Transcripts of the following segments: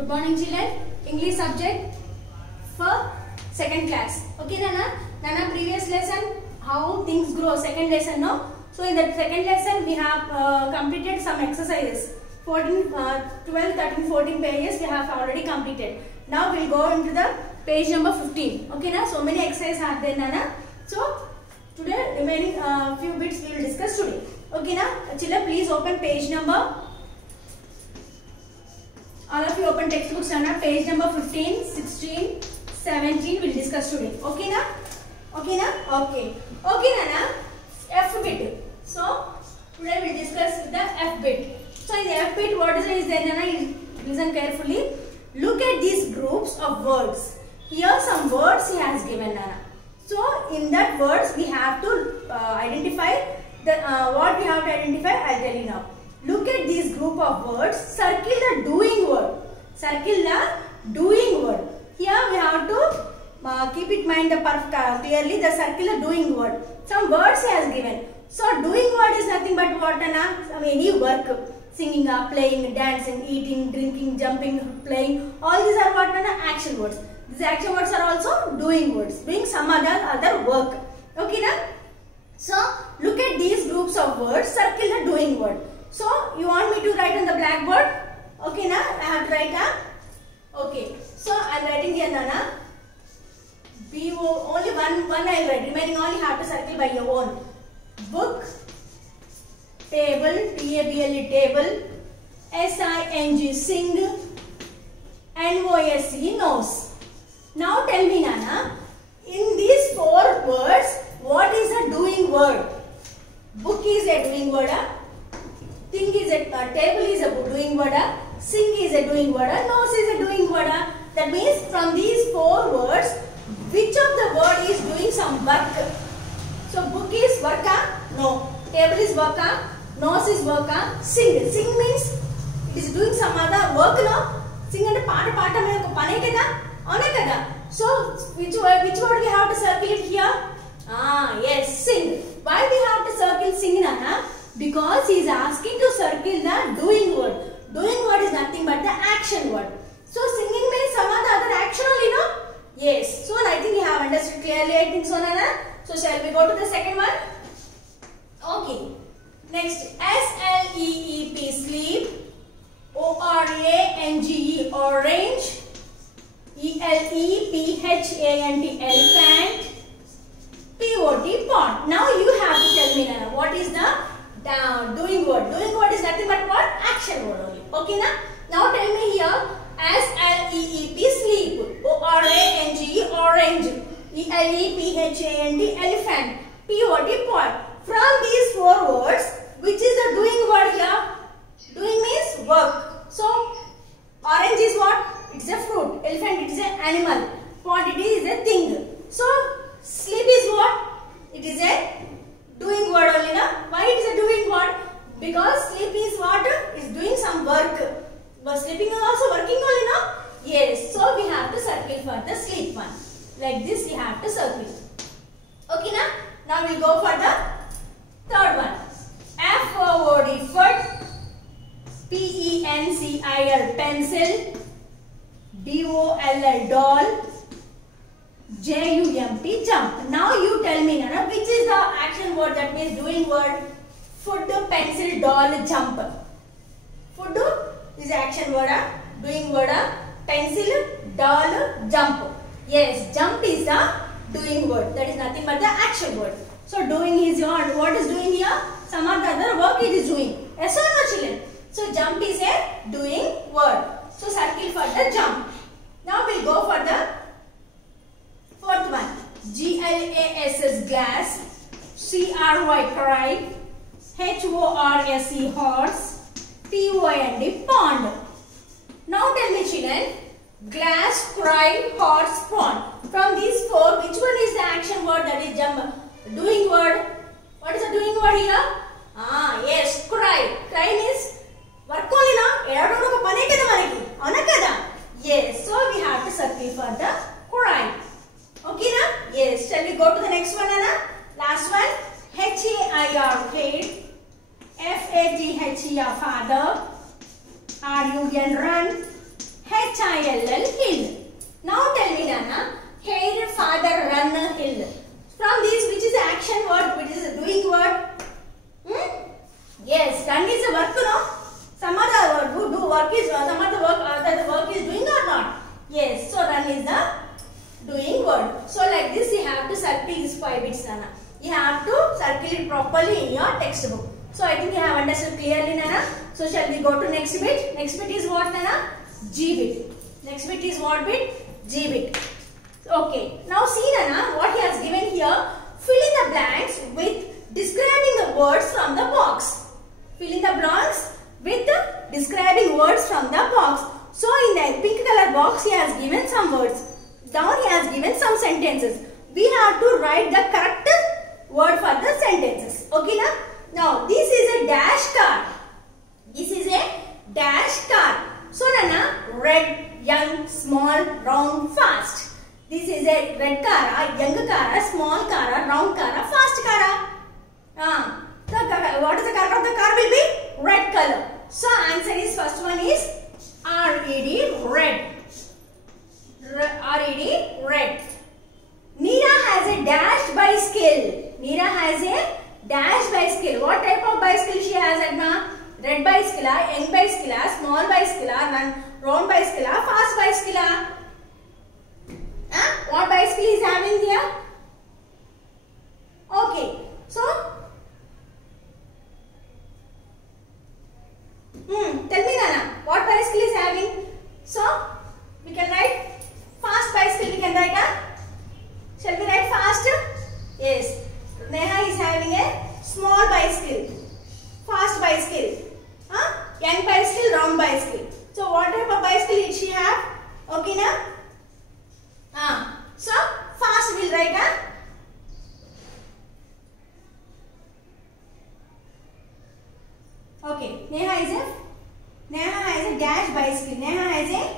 Good morning children. English subject for second class. Okay Nana previous lesson how things grow, second lesson no. So in that second lesson we have completed some exercises. 12, 13, 14 pages we have already completed. Now we will go into the page number 15. Okay na. So many exercises are there Nana. So today remaining few bits we will discuss today. Okay na. Children please open page number. All of you open textbooks Nana. Page number 15, 16, 17 we will discuss today. Okay na? Okay na? Okay. Okay Nana. F bit. So today we will discuss the F bit. So in the F bit what is there Nana? Listen carefully. Look at these groups of words. Here some words he has given Nana. So in that words we have to identify the what we have to identify. I'll tell you now. Look at this group of words. Circle the doing word. Circle the doing word. Here we have to keep in mind the clearly the circle the doing word. Some words he has given. So doing word is nothing but what any work. Singing, playing, dancing, eating, drinking, jumping, playing. All these are what action words. These action words are also doing words. Doing some other work. Okay na? So look at these groups of words. Circle the doing word. So you want me to write on the blackboard? Okay na? I have to write okay. So I am writing here Nana. Only one I will write. Remaining all you have to circle by your own. Book, table, table, table, sing, sing, nose, nose. Now tell me Nana, in these four words, what is a doing word? Book is a doing word. Thing is a table is a doing word. Sing is a doing word. Nose is a doing word. That means from these four words, which of the word is doing some work? So book is work. No. Table is work. Nose is work. Sing. Sing means it is doing some other work. No. Sing and part mein pane kada. One kada. So which word we have to circle it here? Yes, sing. Why we have to circle sing Nana? Because he is asking to circle the doing word. Doing word is nothing but the action word. So singing means some other action only, no? Yes. So I think you have understood clearly. I think so, Nana. So shall we go to the second one? Okay. Next, S-L-E-E-P, sleep. O-R-A-N-G-E, orange. E-L-E-P-H-A-N-T, elephant. P-O-T, pond. Now you have to tell me, Nana, what is the doing word? Doing word is nothing but what? Action word only. Okay, na? Now tell me here. S-L-E-E-P, sleep. O-R-A-N-G-E, orange. E-L-E-P-H-A-N-T, elephant. P-O-T, pond. From these four words, which is the doing word here? Doing means work. So, orange is what? It's a fruit. Elephant, it is an animal. Pond, it is a thing. So, sleep is what? It is a doing word only, na? Why it is a doing word? Because sleep is what? Is doing some work. But sleeping is also working only, no? Yes. So we have to circle for the sleep one. Like this you have to circle. Okay na? Now we will go for the third one. F-O-O-D, foot. P-E-N-C-I-L, pencil. D-O-L-L, doll. J-U-M-P, jump. Now you tell me Nana, which is the action word, that means doing word? Foot, pencil, doll, jump. Foot is action word, doing word, pencil, doll, jump. Yes, jump is the doing word. That is nothing but the action word. So doing is your, what is doing here? Some other work it is doing. Yes or no children? So jump is a doing word. So circle for the jump. Now we will go for the fourth one. G-L-A-S-S, glass. C-R-Y, cry. H-O-R-S-E, horse. P-O-N-D, pond. Now tell me children, glass, cry, horse, pond. From these four, which one is the action word, that is jump? Doing word. What is the doing word here? Yes, cry. Cry means work only na? Yes, so we have to circle for the cry. Okay na? Yes, shall we go to the next one, Anna? Last one. H-A-I-R, hate. F-A-T-H-E-R, father. R-U-N, run. H I-L-L, hill. Now tell me Nana, here father run a hill. From this, which is the action word, which is the doing word? Yes, run is a verb, no? Some other word who do work is some other work that the work is doing or not? Yes, so run is the doing word. So like this, you have to circle these 5 bits, Nana. You have to circle it properly in your textbook. So I think you have understood clearly, Nana. So shall we go to next bit? Next bit is what, Nana? G bit. Next bit is what bit? G bit. Okay. Now see, Nana, what he has given here. Fill in the blanks with describing the words from the box. Fill in the blanks with the describing words from the box. So in the pink color box, he has given some words. Down he has given some sentences. We have to write the correct word for the sentences. Okay, na? Now this is a dash car. This is a dash car. So Nana, red, young, small, round, fast. This is a red car, young car, small car, round car, fast car. What is the color of the car will be? Red color. So answer is first one is R-E-D, red. R-E-D, red. Neera has a dash bicycle. Neera has a dash bicycle. What type of bicycle she has, Adna? Red bicycle, young bicycle, small bicycle, round bicycle, fast bicycle. What bicycle is having here? Okay. So, tell me, Nana, what bicycle is having? So, we can write fast bicycle. We can write shall we write fast? Yes. Neha is having a small bicycle, fast bicycle, young bicycle, round bicycle. So what type of bicycle did she have? Okay, na? So fast we'll write Okay. Neha has a dash bicycle. Neha has a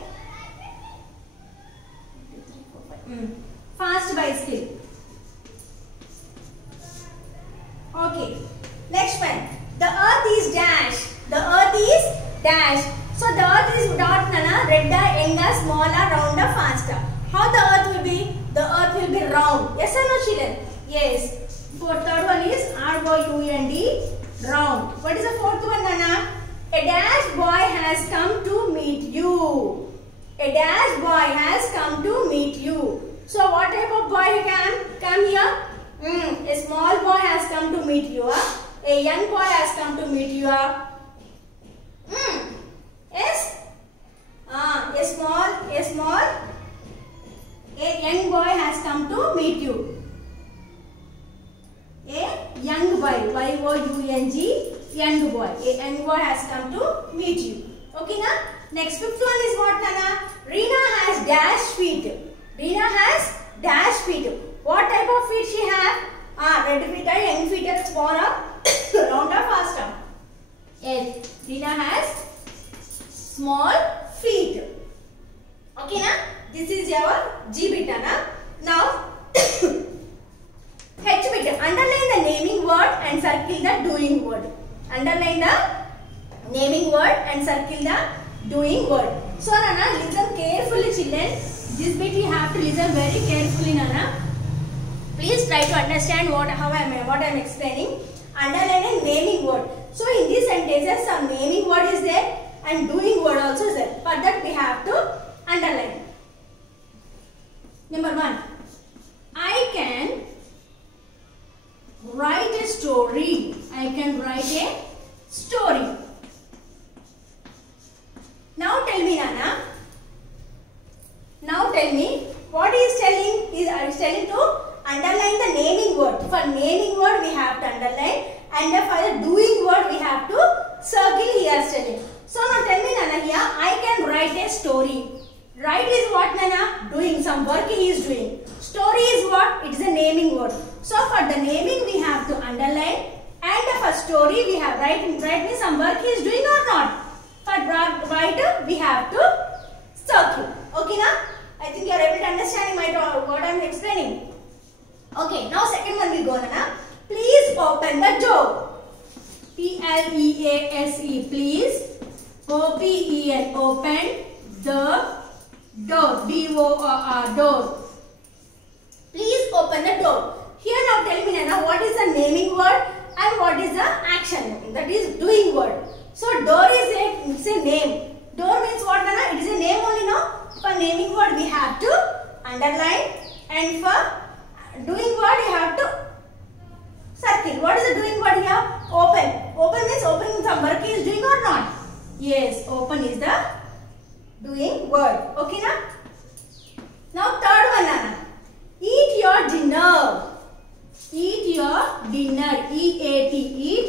fast bicycle. Okay. Next one. The earth is dash. The earth is dash. So the earth is dot, Nana, redder, younger, smaller, rounder, faster. How the earth will be? The earth will be round. Yes or no, children? Yes. Third one is R-O-U-N-D, round. What is the fourth one, Nana? A dash boy has come to meet you. A dash boy has come to meet you. So what type of boy can come here? A small boy has come to meet you. A young boy has come to meet you. Yes? A young boy has come to meet you. A young boy, Y-O-U-N-G, young boy. A young boy has come to meet you. Okay, na? Next, fifth one is what, Nana? Reena has dash feet. Reena has dash feet. What type of feet she have? Red feet or young feet or smaller, round or faster? Yes, Reena has small feet. Okay, na? This is your G bit, na? Now, H bit. Underline the naming word and circle the doing word. Underline the naming word and circle the doing word. So, Nana, listen carefully, children. This bit you have to listen very carefully, Nana. Please try to understand what I am explaining. Underline a naming word. So, in these sentences, some naming word is there and doing word also is there. For that, we have to underline. Number 1. I can write a story. I can write a story. Now tell me, Nana. Now tell me what he is telling. He is telling to underline the naming word. For naming word we have to underline, and for the doing word we have to circle. He is telling. So now tell me, Nana, here I can write a story. Write is what, Nana? Doing, some work he is doing. Story is what? It is a naming word. So for the naming we have to underline, and for story we have write means some work he is doing or not. For write we have to circle. Okay, na? I think you are able to understand what I am explaining. Okay, now second one we go, Nana. Please open the door. P-L-E-A-S-E, please. O-P-E-N, open the Door. D-O-O-R. Door. Please open the door. Here now tell me Nana, what is the naming word and what is the action? That is doing word. So door is a name. Door means what Nana? It is a name only, no? For naming word we have to underline, and for doing word you have to circle. What is the doing word here? Open. Open means opening some work is doing or not? Yes, open is the doing word. Okay na? Now third one Nana. Eat your dinner. Eat your dinner. E-A-T. Eat.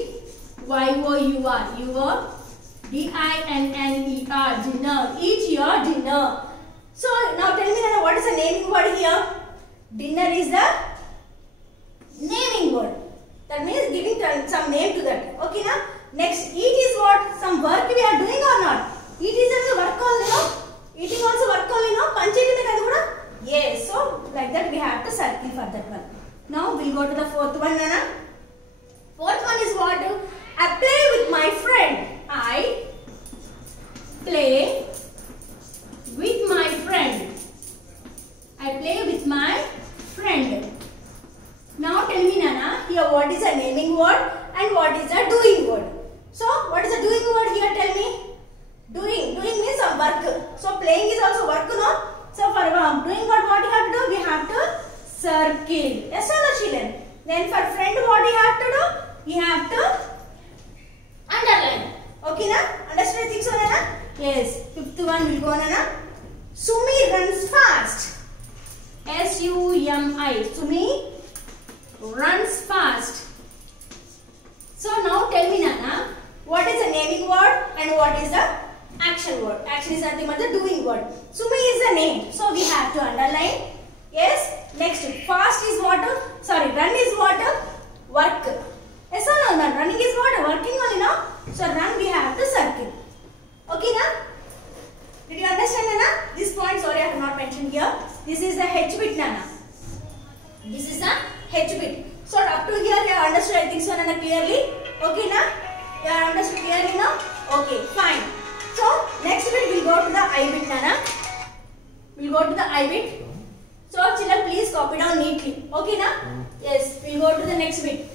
Y-O-U-R. Your D-I-N-N-E-R. Dinner. Eat your dinner. So now tell me Nana, what is the naming word here? Dinner is the naming word. That means giving some name to that. Okay na? Next, eat is what? Some work we are doing or not? Eat is also work only, no? Eating also work only, no? Panchayati kada kuda? Yes. So like that we have to circle for that one. Now we'll go to the fourth one, Nana. Fourth one is what? I play with my friend. I play with my friend. I play with my friend. Now tell me Nana, here what is the naming word and what is the doing word? So what is the doing word here? Tell me. Doing means some work. So playing is also work, no? So for doing what you have to do? We have to circle. Yes or no children? Then for friend what you have to do? You have to underline. Okay na? Understand things so Nana? Yes. Fifth one will go Nana. Sumi runs fast. S-U-M-I. Sumi runs fast. So now tell me Nana, what is the naming word and what is the action word? Action is nothing but the doing word. Sumi is the name, so we have to underline. Yes. Next, fast is what? Sorry, run is what? Work. Yes or no? Running is what? Working only, no? So run we have to circle. Okay na? Did you understand Nana? This point, sorry I have not mentioned here. This is the H bit Nana. This is the H bit. So up to here you have understood I think so Nana clearly. Okay na? You have understood clearly now? Okay, fine. So next bit we'll go to the I bit Nana. We'll go to the I bit. So children please copy down neatly. Okay na? Yes, we'll go to the next bit.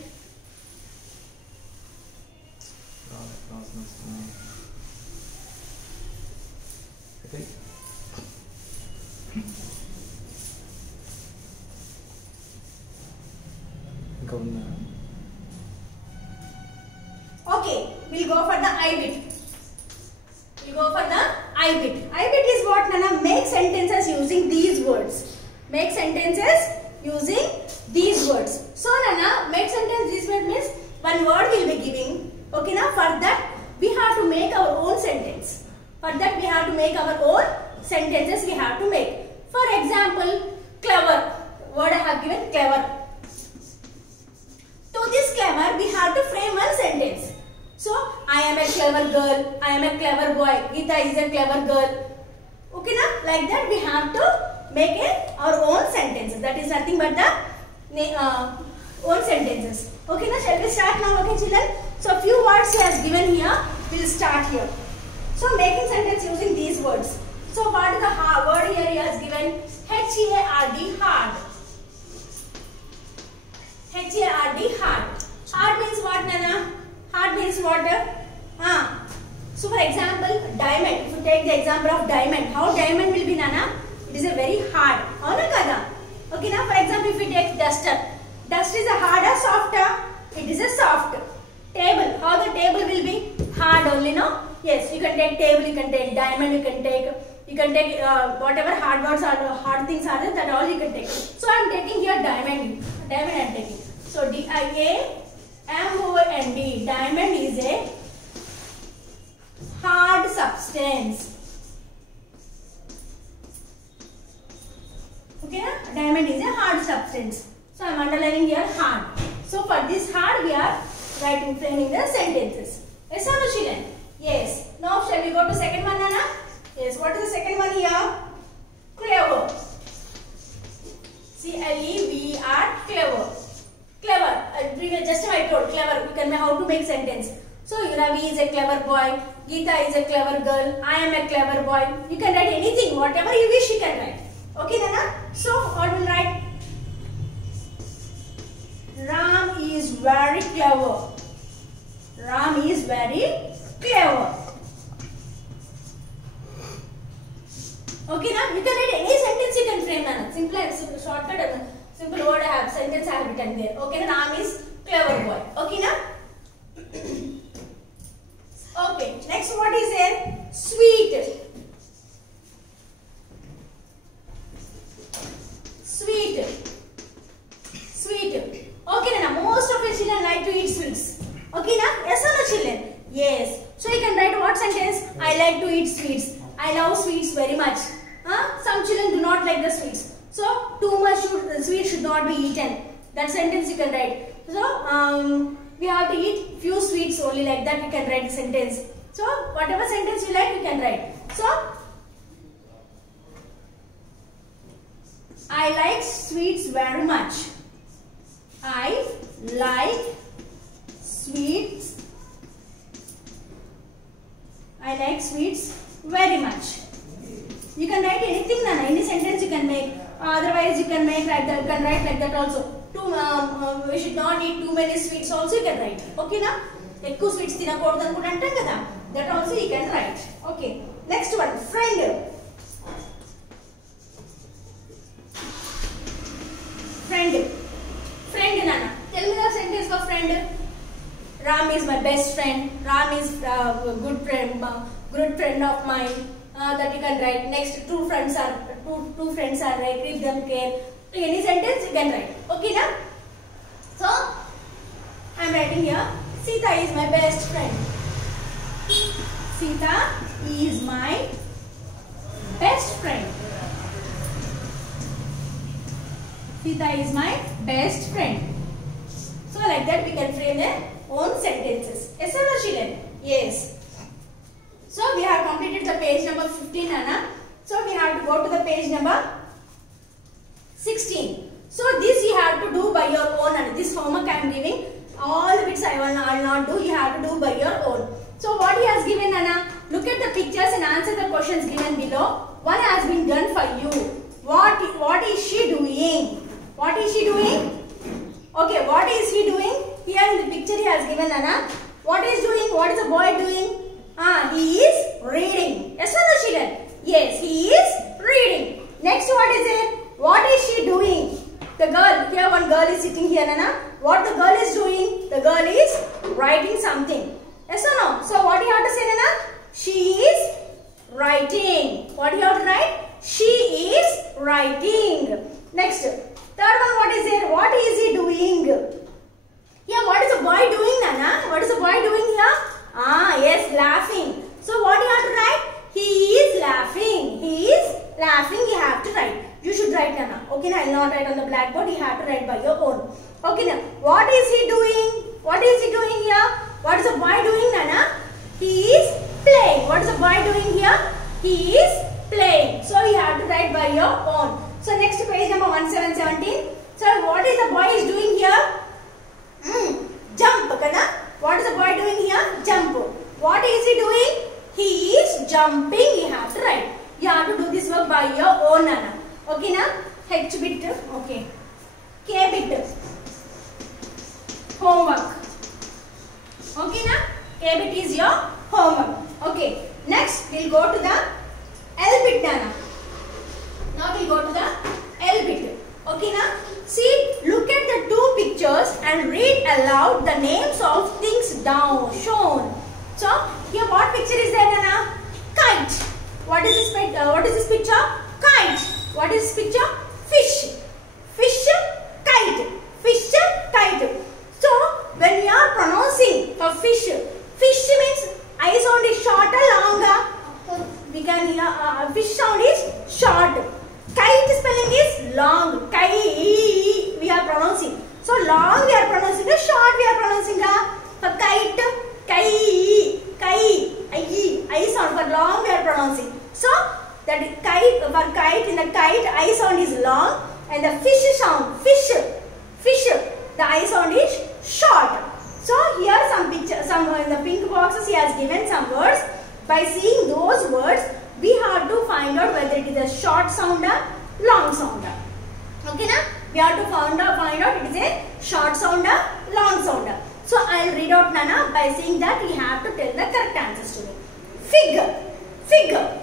Okay, we'll go for the I bit. We'll go for the I bit. I bit is what Nana? Make sentences using these words. Make sentences using these words. So Nana, make sentence this word means one word will be giving. Okay na? For that we have to make our own sentence. For that we have to make our own sentences we have to make. For example, clever. Word I have given clever. To this clever we have to frame one sentence. So, I am a clever girl, I am a clever boy, Geeta is a clever girl. Okay na? Like that we have to make our own sentences. That is nothing but the own sentences. Okay na? Shall we start now? Okay children? So, few words he has given here. We will start here. So, making sentence using these words. So, what is the word here he has given? H-A-R-D, hard. H-A-R-D, hard. Hard means what Nana? Hard means what? So for example, diamond. If you take the example of diamond, how diamond will be Nana? It is a very hard. Okay now for example, if we take duster. Dust is a hard or soft? It is a soft. Table. How the table will be? Hard only, no? Yes, you can take table, you can take diamond, you can take whatever hard words or hard things are there, that all you can take. So I am taking here diamond. Diamond I am taking. So D-I-A-M-O-N-D. Diamond is a hard substance. Okay, diamond is a hard substance. So I am underlining here hard. So for this hard we are framing the sentences. Yes or no children? Yes. Now shall we go to second one Nana? Yes. What is the second one here? Clever. C-L-E-V-E-R. Clever. Clever. Just I told clever. You can know how to make sentence. So Ravi is a clever boy. Geeta is a clever girl. I am a clever boy. You can write anything, whatever you wish you can write. Okay, Nana? So, what will write? Ram is very clever. Ram is very clever. Okay, now you can write any sentence you can frame, Nana. Simple and simple, shortcut and simple word I have, sentence I have written there. Okay, Ram is clever boy. Okay, now? Okay, next what is there? Sweet. Sweet. Sweet. Okay, Nana, most of the children like to eat sweets. Okay, na? Yes or no, children? Yes. So you can write what sentence? I like to eat sweets. I love sweets very much. Some children do not like the sweets. So too much sweets should not be eaten. That sentence you can write. So we have to eat few sweets only, like that we can write the sentence. So whatever sentence you like, you can write. So I like sweets very much. I like sweets. I like sweets very much. You can write anything, Nana. Any sentence you can make. Otherwise, you can make like that. You can write like that also. We should not eat too many sweets. Also, you can write. Okay, na? Ekku sweets tinakodu anukoni antam kada. That also you can write. Okay. Next one, friend. Friend. Friend, Nana. Tell me the sentence for friend. Ram is my best friend. Ram is a good friend of mine. That you can write. Next, two friends are right. Give them care. So any sentence you can write. Okay, na? So I am writing here. Sita is my best friend. Sita is my best friend. Sita is my best friend. So like that we can frame their own sentences. Yes or no, children? Yes. So we have completed the page number 15, Anna. So we have to go to the page number 16. So this you have to do by your own, Anna. This homework I am giving. All the bits I will not do. You have to do by your own. So what he has given, Anna? Look at the pictures and answer the questions given below. One has been done for you. What is she doing? What is she doing? Okay, what is he doing? Here in the picture he has given, Anna. What is doing? What is the boy doing? He is reading. Yes or no, children? Yes, he is reading. Next, what is it? What is she doing? The girl, here one girl is sitting here, Nana. What the girl is doing? The girl is writing something. Yes or no? So, what you have to say, Nana? She is writing. What you have to write? She is writing. Next, third one, what is there? What is he doing? Here, what is the boy doing, Nana? What is the boy doing here? Yes, laughing. So, what you have to write? He is laughing. He is laughing. You have to write. You should write, Nana. Okay, I will not write on the blackboard. You have to write by your own. Okay, now, what is he doing? What is he doing here? What is the boy doing, Nana? He is playing. What is the boy doing here? He is playing. So, you have to write by your own. So, next page number 1717. So, what is the boy is doing here? Jump, Kana. What is the boy doing here? Jump. What is he doing? He is jumping. You have to write. You have to do this work by your own, Nana. Okay, na? H bit. Okay. K bit. Homework. Okay, na? K bit is your homework. Okay. Next, we'll go to the L bit, Nana. Now we'll go to the L bit. Okay, na? See, look at the two pictures and read aloud the names of things down shown. So, here what picture is there, Nana? Kite. What is this picture? Kite. What is this picture? Fish. Fish, kite. Fish, kite. So, when we are pronouncing a fish, fish means I sound is short or longer. We can hear fish sound is short. Kite spelling is long. Kite we are pronouncing. So, long we are pronouncing, short we are pronouncing. For kite, kai, I sound. For long we are pronouncing. So, that kite, for kite, in the kite, I sound is long, and the fish sound, fish, the I sound is short. So, here some picture, in the pink boxes he has given some words. By seeing those words, we have to find out whether it is a short sounder, long sounder. Okay na? We have to find out it is a short sounder, long sounder. So I will read out Nana. By saying that, we have to tell the correct answers to me. Figure, figure,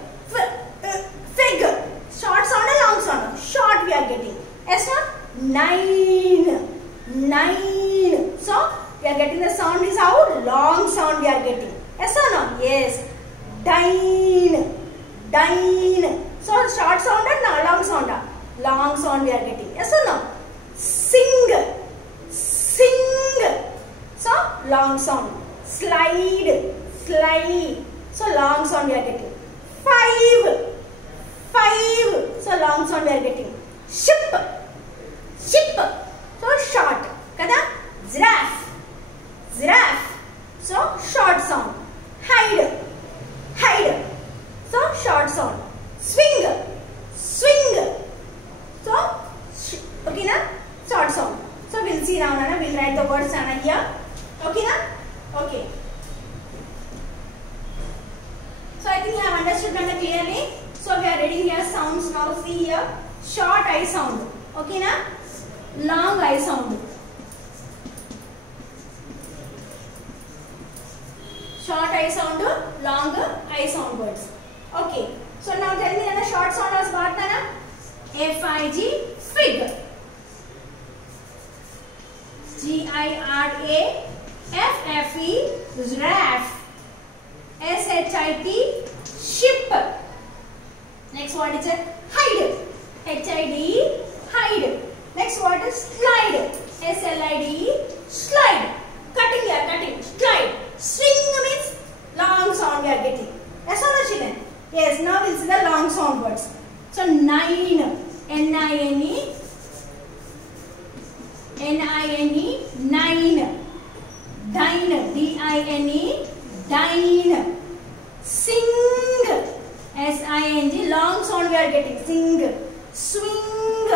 figure. Short sounder, long sounder. Short we are getting. Yes na? 9, 9. So we are getting the sound is how? Long sound we are getting. Yes or no? Yes. Dine, dine. So short sounder, long sounder. Long sound we are getting. Yes or no? Sing, sing. So long sound. Slide, slide. So long sound we are getting. 5, 5. So long sound we are getting. Ship, ship. So short. Kada? Giraffe, giraffe. So short sound. Hide, hide. So short sound. Swing, swing. So okay na? Short sound. So we'll see now, Nana. We'll write the words Nana here. Okay na? Okay. So I think you have understood Nana clearly. So we are reading here sounds now. See here. Short I sound. Okay na? Long I sound. Short I sound, long I sound words. Okay. So now tell me Nana, short sound was what Nana? F-I-G, fig. G-I-R-A, F-F-E, giraffe. S-H-I-T, ship. Next word is hide. H-I-D-E, hide. Next word is slide. S-L-I-D-E, slide. Cutting here, cutting, slide. Swing means long sound we are getting. Yes or no children? Yes, now we'll see the long sound words. So 9, N-I-N-E, N-I-N-E, 9. Dine, D-I-N-E, dine. Sing, S-I-N-G, long sound we are getting. Sing. Swing,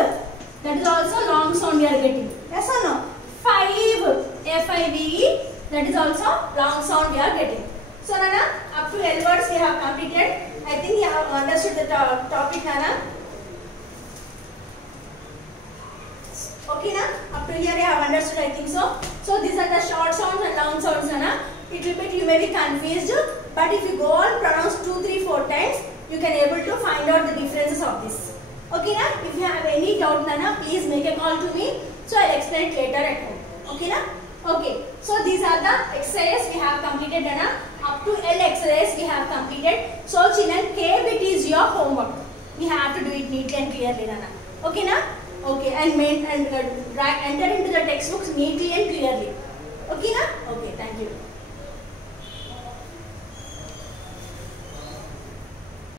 that is also long sound we are getting. Yes or no? 5, F-I-V-E, that is also long sound we are getting. So Nana, up to L words we have completed. I think you have understood the topic, Nana. Okay na? Up to here you have understood, I think so. So these are the short sounds and long sounds, Nana. Little bit you may be confused, but if you go on pronounce 2, 3, 4 times, you can able to find out the differences of this. Okay na? If you have any doubt, Nana, please make a call to me. So I will explain it later at home. Okay na? Okay. So these are the exercises we have completed, Nana. Up to L exercise we have completed. So children, K bit is your homework. We have to do it neatly and clearly, Nana. Okay na? Okay. And enter into the textbooks neatly and clearly. Okay na? Okay. Thank you.